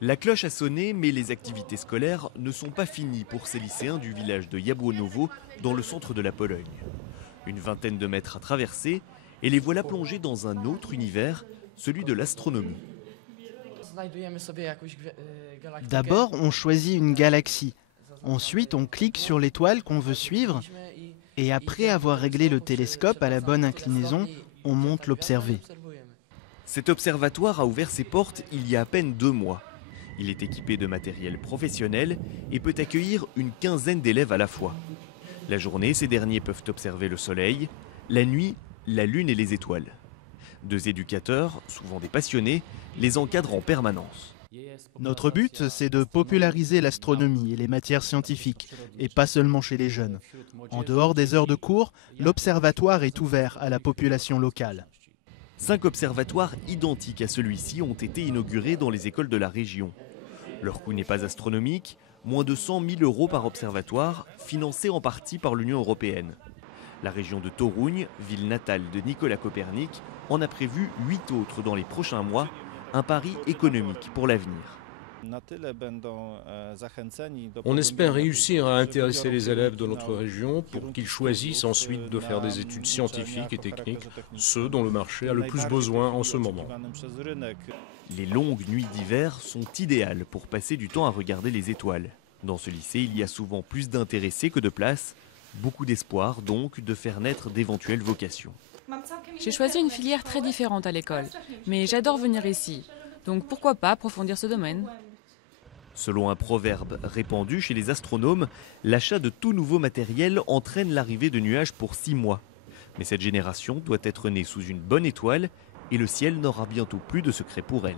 La cloche a sonné, mais les activités scolaires ne sont pas finies pour ces lycéens du village de Jabłonowo, dans le centre de la Pologne. Une vingtaine de mètres à traverser, et les voilà plongés dans un autre univers, celui de l'astronomie. D'abord, on choisit une galaxie. Ensuite, on clique sur l'étoile qu'on veut suivre. Et après avoir réglé le télescope à la bonne inclinaison, on monte l'observer. Cet observatoire a ouvert ses portes il y a à peine 2 mois. Il est équipé de matériel professionnel et peut accueillir une quinzaine d'élèves à la fois. La journée, ces derniers peuvent observer le soleil, la nuit, la lune et les étoiles. 2 éducateurs, souvent des passionnés, les encadrent en permanence. Notre but, c'est de populariser l'astronomie et les matières scientifiques, et pas seulement chez les jeunes. En dehors des heures de cours, l'observatoire est ouvert à la population locale. 5 observatoires identiques à celui-ci ont été inaugurés dans les écoles de la région. Leur coût n'est pas astronomique, moins de 100 000 € par observatoire, financé en partie par l'Union européenne. La région de Toruń, ville natale de Nicolas Copernic, en a prévu 8 autres dans les prochains mois, un pari économique pour l'avenir. On espère réussir à intéresser les élèves de notre région pour qu'ils choisissent ensuite de faire des études scientifiques et techniques, ceux dont le marché a le plus besoin en ce moment. Les longues nuits d'hiver sont idéales pour passer du temps à regarder les étoiles. Dans ce lycée, il y a souvent plus d'intéressés que de places. Beaucoup d'espoir donc de faire naître d'éventuelles vocations. J'ai choisi une filière très différente à l'école, mais j'adore venir ici. Donc pourquoi pas approfondir ce domaine ? Selon un proverbe répandu chez les astronomes, l'achat de tout nouveau matériel entraîne l'arrivée de nuages pour 6 mois. Mais cette génération doit être née sous une bonne étoile et le ciel n'aura bientôt plus de secret pour elle.